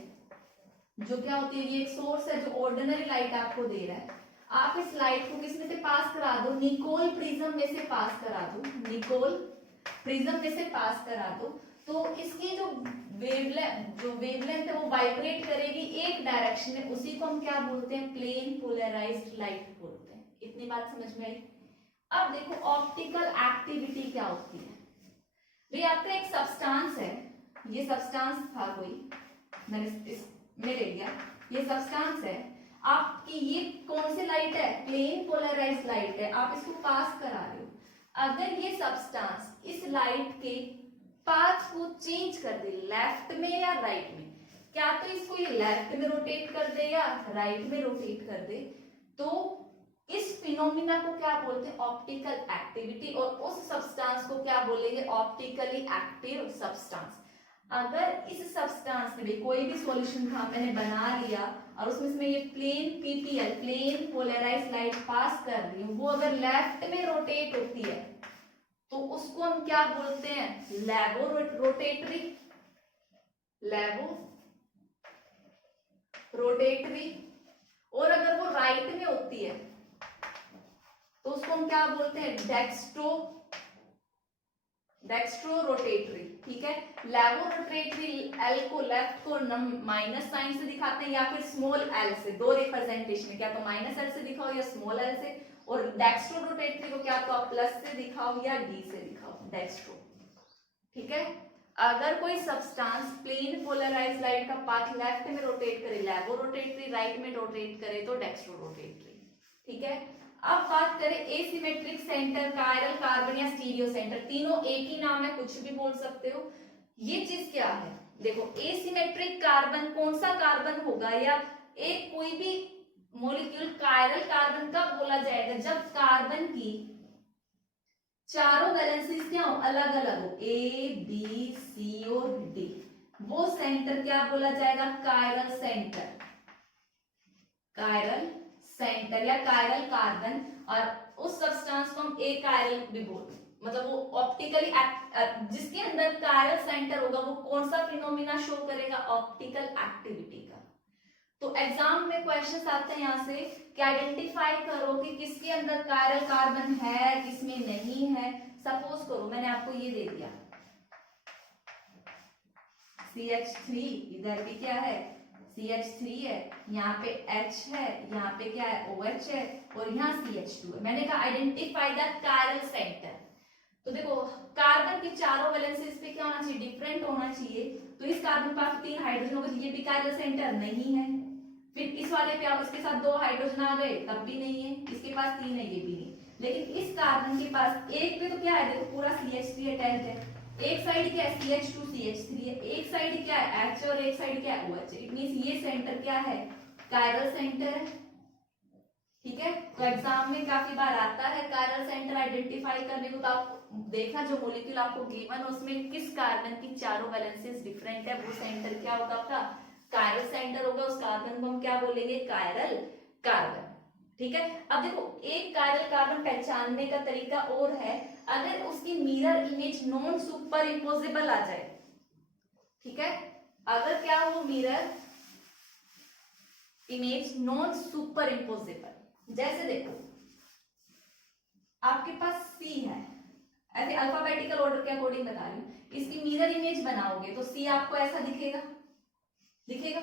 जो क्या होती है, ये एक सोर्स है जो ऑर्डिनरी लाइट आपको दे रहा है। आप इस लाइट को किस में से पास करा दो, निकोल प्रिज्म में से पास करा दो, निकोल प्रिज्म में से पास करा दो, तो इसकी जो वेवलेंथ है वो वाइब्रेट करेगी एक डायरेक्शन में, उसी को हम क्या बोलते हैं, प्लेन पोलराइज्ड लाइट बोलते हैं। इतनी बात समझ में आई। अब देखो ऑप्टिकल एक्टिविटी क्या होती है। भाई आपका एक सब्सटेंस है, ये सब्सटेंस था कोई, मैंने इसमें ले लिया, ये सब्सटेंस है आपकी, ये कौन सी लाइट है, प्लेन पोलराइज्ड लाइट है, आप इसको पास करा रहे हो। अगर ये सब्सटेंस इस लाइट के पाथ को चेंज कर दे, लेफ्ट में या राइट में, क्या तो इसको ये लेफ्ट में रोटेट कर दे या राइट में रोटेट कर दे, तो इस इस फिनोमिना को क्या बोलते हैं? Optical activity. और उस सब्सटेंस को क्या बोलेंगे? Optically active substance. अगर इस सब्सटेंस में भी कोई भी सॉल्यूशन था मैंने बना लिया और उसमें से मैं ये plane PPL, plane polarised light pass कर रही हूँ, वो अगर लेफ्ट में रोटेट होती है तो उसको हम क्या बोलते हैं? लेवो रोटेटरी, लेवो रोटेटरी। और अगर वो राइट में होती है तो उसको हम क्या बोलते हैं? Dextro rotatory. ठीक है, लेवो रोटेटरी एल को लेफ्ट को माइनस साइन से दिखाते हैं या फिर स्मॉल एल से। दो रिप्रेजेंटेशन है, क्या तो माइनस एल से दिखाओ या स्मॉल एल से। और डेक्स्ट्रो रोटेटरी को क्या तो आप प्लस से दिखाओ या डी से दिखाओ, डेक्स्ट्रो। ठीक है, अगर कोई सब्सटेंस प्लेन पोलराइज्ड लाइट का पाथ लेफ्ट में रोटेट करे लेवो रोटेटरी, राइट में रोटेट करे तो डेक्स्ट्रो रोटेटरी। ठीक है, अब बात करें एसिमेट्रिक सेंटर, कायरल, कार्बन या स्टीरियो सेंटर। तीनों एक ही नाम है, कुछ भी बोल सकते हो। ये चीज क्या है? देखो, एसिमेट्रिक कार्बन कौन सा कार्बन होगा या एक कोई भी मॉलिक्यूल कायरल कार्बन कब बोला जाएगा? जब कार्बन की चारों वैलेंसीज क्या हो? अलग अलग हो, ए बी सी और डी। वो सेंटर क्या बोला जाएगा? कायरल सेंटर, कायरल सेंटर या कायरल कार्बन। और उस सब्सटेंस को हम ए कायरल भी बोलते हैं, मतलब वो ऑप्टिकली जिसके अंदर कायरल सेंटर होगा वो कौन सा फिनोमिना शो करेगा? ऑप्टिकल एक्टिविटी का। तो एग्जाम में क्वेश्चंस आते हैं यहाँ से कि आइडेंटिफाई करो कि किसके अंदर कायरल कार्बन है, किसमें नहीं है। सपोज करो मैंने आपको ये दे दिया CH3, इधर भी क्या है? CH3 है, यहाँ पे H है, यहाँ पे क्या है? OH है और यहाँ CH2 है। मैंने कहा आइडेंटिफाई द कायरल सेंटर। तो देखो, कार्बन के चारों वैलेंसीज पे क्या होना चाहिए? डिफरेंट होना चाहिए। तो इस कार्बन पास 3 हाइड्रोजन होगा, ये भी कायरल सेंटर नहीं है। फिर इस वाले पे आप इसके साथ 2 हाइड्रोजन आ गए, तब भी नहीं है। इसके पास 3 है, ये भी नहीं। लेकिन इस कार्बन के पास एक पे तो क्या है? देखो पूरा CH3 अटैच है। एक साइड क्या है? CH2 CH3 है। एक साइड क्या है? H और एक साइड क्या है? OH। इट मींस ये सेंटर क्या है? कायरल सेंटर है। ठीक है, तो एग्जाम में काफी बार आता है कायरल सेंटर आइडेंटिफाई करने को। तो आप देखना जो मॉलिक्यूल आपको गिवन उसमें किस कार्बन की चारों वैलेंसीज डिफरेंट है, वो सेंटर क्या होगा? आपका कायरल सेंटर होगा। उस कार्बन को हम क्या बोलेंगे? Chiral carbon. ठीक है, अब देखो, एक कायरल कार्बन पहचानने का तरीका और है, अगर उसकी mirror image non super imposable आ जाए। ठीक है, अगर क्या हो? Mirror image non super imposable. जैसे देखो, आपके पास C है, ऐसे अल्फाबेटिकल ऑर्डर के अकॉर्डिंग बता रही हूँ। इसकी मिरर इमेज बनाओगे तो C आपको ऐसा दिखेगा, दिखेगा।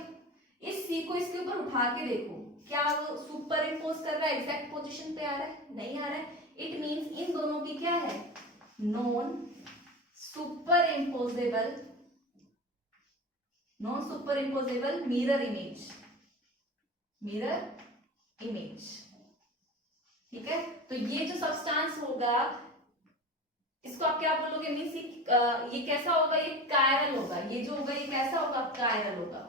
इस C को इसके ऊपर उठा के देखो, क्या वो सुपर इम्पोज कर रहा है? एग्जैक्ट पोजीशन पे आ रहा है? नहीं आ रहा है। इट मींस इन दोनों की क्या है? Non super imposable, non super imposable mirror image, mirror image. ठीक है, तो ये जो सब्सटेंस होगा इसको आप क्या बोलोगे? मींस ये कैसा होगा? ये कायरल होगा। ये जो होगा ये कैसा होगा? कायरल होगा,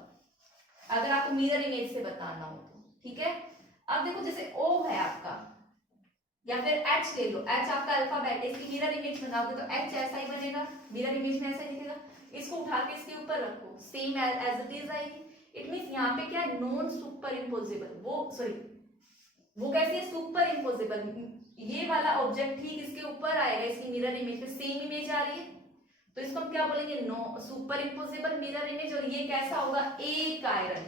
अगर आपको मिरर इमेज से बताना हो तो। ठीक है, अब देखो, जैसे O है आपका या फिर H ले लो, H आपका अल्फाबेट है, इसकी मिरर इमेज बनाओगे तो H ऐसा ही बनेगा, मिरर इमेज में ऐसा ही दिखेगा। इसको उठा के इसके ऊपर रखो, सेम एज इट इज आएगी। इट मींस यहाँ पे क्या है? Non super imposable. वो कैसी है? Super imposable. ये वाला ऑब्जेक्ट ठीक इसके ऊपर आएगा, इसकी मिरर इमेज पे सेम इमेज आ रही है, तो इसको हम क्या बोलेंगे? No super imposable mirror image. और ये कैसा होगा? A chiral.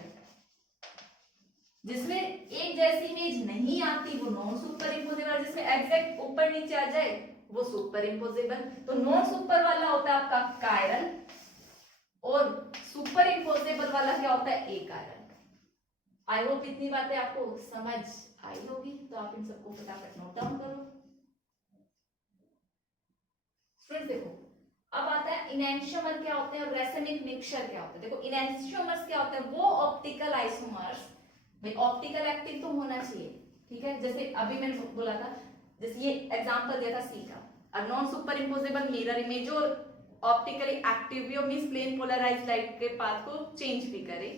जिसमें एक जैसी इमेज नहीं आती वो नॉन सुपर इम्पोजेबल, जिसमें एग्जैक्ट ऊपर नीचे आ जाए वो सुपर इम्पोजेबल। तो नॉन सुपर वाला होता है आपका कायरल और सुपर इम्पोजेबल वाला क्या होता है? ए कायरल। आई होप इतनी बातें आपको समझ आई होगी, तो आप इन सबको फटाफट नोट डाउन करो। स्टूडेंट्स देखो, अब आता है इनैंशियोमर क्या होते हैं और रेसिनिक मिक्सचर क्या होते हैं। देखो, इनैंशियोमर्स क्या होते हैं? वो ऑप्टिकल आइसोमर्स, भाई ऑप्टिकल एक्टिव तो होना चाहिए। ठीक है, जैसे अभी मैंने बोला था, जैसे ये एग्जांपल दिया था C का, अब non super imposable mirror image और ऑप्टिकली एक्टिव भी मींस प्लेन पोलराइज्ड लाइट के पाथ को चेंज भी करे।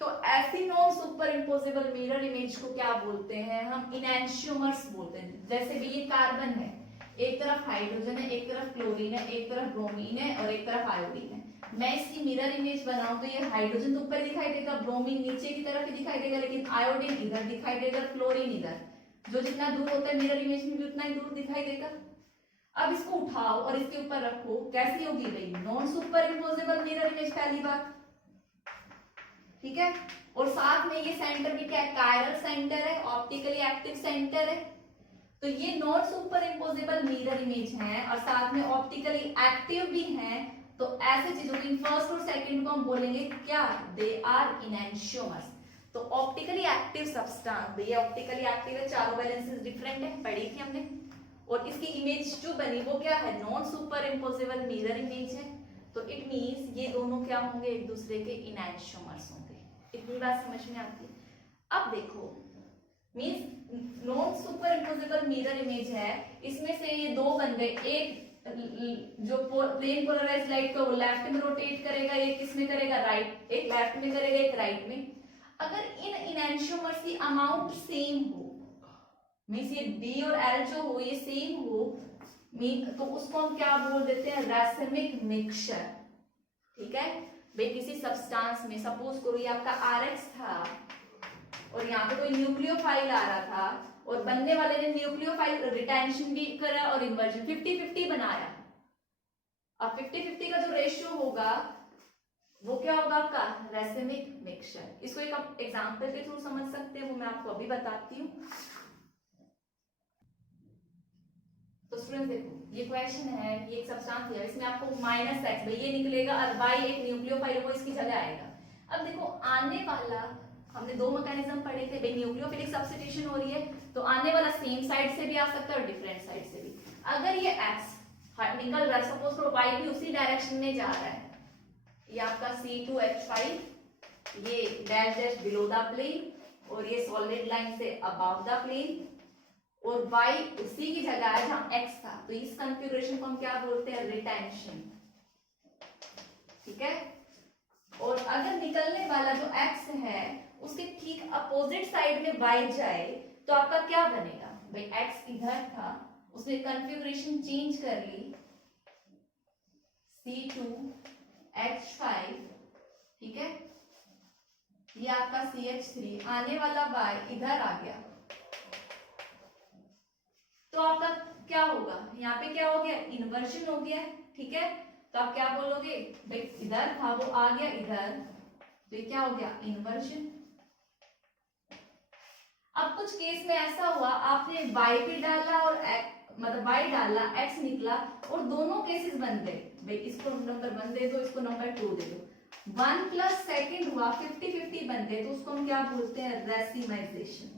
तो ऐसी non super imposable mirror image को क्या बोलते हैं हम? इनैंशियोमर्स बोलते हैं। जैसे भी ये कार्बन है, एक तरफ हाइड्रोजन है, एक तरफ क्लोरीन है, एक तरफ ब्रोमीन है और एक तरफ आयोडीन है। मैं इसकी मिरर इमेज बनाऊं तो ये हाइड्रोजन तो ऊपर दिखाई देगा, ब्रोमीन नीचे की तरफ ही दिखाई देगा, लेकिन आयोडीन इधर दिखाई देगा, क्लोरीन इधर। जो जितना दूर होता है मिरर इमेज में भी उतना ही दूर दिखाई देगा। अब इसको उठाओ और इसके ऊपर रखो, कैसी होगी भाई? Non super imposable mirror image, पहली बात, ठीक है। और साथ में ये सेंटर भी क्या है? कायरल सेंटर है, ऑप्टिकली एक्टिव सेंटर है। तो ये non super imposable mirror image है और साथ में ऑप्टिकली एक्टिव भी है। तो ऐसे चीजों को इन फर्स्ट और सेकंड को हम बोलेंगे क्या? They are enantiomers. तो ऑप्टिकली एक्टिव सब्सटेंस, ये ऑप्टिकली एक्टिव है, चारों बैलेंसेस डिफरेंट है, पढ़ी थी हमने। और इसकी इमेज जो बनी वो क्या है? Non super imposable mirror image है। तो इट मींस ये दोनों क्या होंगे? एक दूसरे के इनैंशियोमर्स होंगे। इतनी बात समझ में आती है। अब देखो, means non super imposable mirror image है, इसमें से ये दो बंदे, एक जो प्लेन पोलराइज्ड लाइट को लेफ्ट में रोटेट करेगा, एक किसमें करेगा? राइट। एक लेफ्ट में करेगा, एक राइट में। अगर इन इनैंशियोमर्स की अमाउंट सेम हो, मींस ये डी और एल जो हो ये सेम हो, तो उसको हम क्या बोल देते हैं? रैसिमिक मिक्सचर, ठीक है। भाई किसी सब्सटेंस में सपोज करो ये आपका RX था और यहाँ पे कोई न्यूक्लियोफाइल आ रहा था और बनने वाले ने न्यूक्लियोफाइल रिटेंशन भी करा और इन्वर्जन 50-50 बनाया। अब 50-50 का जो रेशियो होगा वो क्या होगा आपका? रैसिमिक मिक्सचर। इसको एक आप एग्जांपल के थ्रू समझ सकते हैं, वो मैं आपको अभी बताती हूँ। तो स्टूडेंट्स देखो, ये क्वेश्चन है, ये एक सब्सटेंस है, इसमें आपको -x भाई ये निकलेगा और y एक न्यूक्लियोफाइल वो इसकी जगह आएगा। अब देखो आने वाला, हमने दो मैकेनिज्म पढ़े थे भाई, न्यूक्लियोफिलिक सब्स्टिट्यूशन हो रही है तो आने वाला सेम साइड से भी आ सकता है और डिफरेंट साइड से भी। अगर ये x निकल रहा है, सपोज करो y भी उसी डायरेक्शन में जा रहा है, ये आपका C2H5 ये dash dash below the plane और ये सॉलिड लाइन से अबव द प्लेन और y उसी की जगह है जहां x था, तो इस कॉन्फ़िगरेशन को हम क्या बोलते हैं? रिटेंशन, ठीक है। और अगर निकलने वाला जो x है उसके ठीक अपोजिट साइड में y जाए तो आपका क्या बनेगा? भाई x इधर था, उसने कॉन्फ़िगरेशन चेंज कर ली, C2H5, ठीक है, ये आपका CH3, आने वाला y इधर आ गया, तो आपका क्या होगा? यहाँ पे क्या हो गया? इन्वर्जन हो गया, ठीक है। तो आप क्या बोलोगे? भाई इधर था वो आ गया इधर, तो ये क्या हो गया? इन्वर्जन। अब कुछ केस में ऐसा हुआ आपने y पे डाला और मतलब y डाला, x निकला और दोनों केसेस बन गए, भाई इसको नंबर 1 दे दो, इसको नंबर 2 दे दो, 1 प्लस सेकंड हुआ 50-50 बन गए, तो उसको हम क्या बोलते हैं? रेसिमाइजेशन।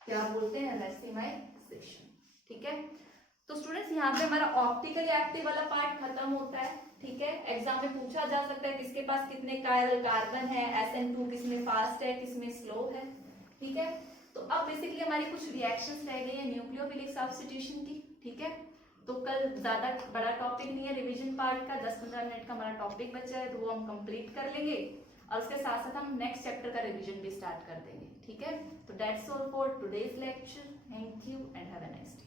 क्या बोलते हैं? रेसिमाइजेशन, ठीक है। तो स्टूडेंट्स यहाँ पे हमारा ऑप्टिकली एक्टिव वाला पार्ट खत्म होता है, ठीक है। एग्जाम में पूछा जा सकता है किसके पास कितने कायरल कार्बन है, SN2 किसमें फास्ट है, किसमें स्लो है, ठीक है। तो अब बेसिकली हमारी कुछ रिएक्शंस रह गई है न्यूक्लियोफिलिक सब्स्टिट्यूशन की, ठीक है। तो कल ज्यादा बड़ा टॉपिक नहीं है, रिवीजन पार्ट का 10-15 मिनट का हमारा टॉपिक बचा है, तो वो हम कंप्लीट कर लेंगे और उसके साथ साथ हम नेक्स्ट चैप्टर का रिवीजन भी स्टार्ट कर देंगे, ठीक है। तो that's all for today's lecture. Thank you and have a nice day.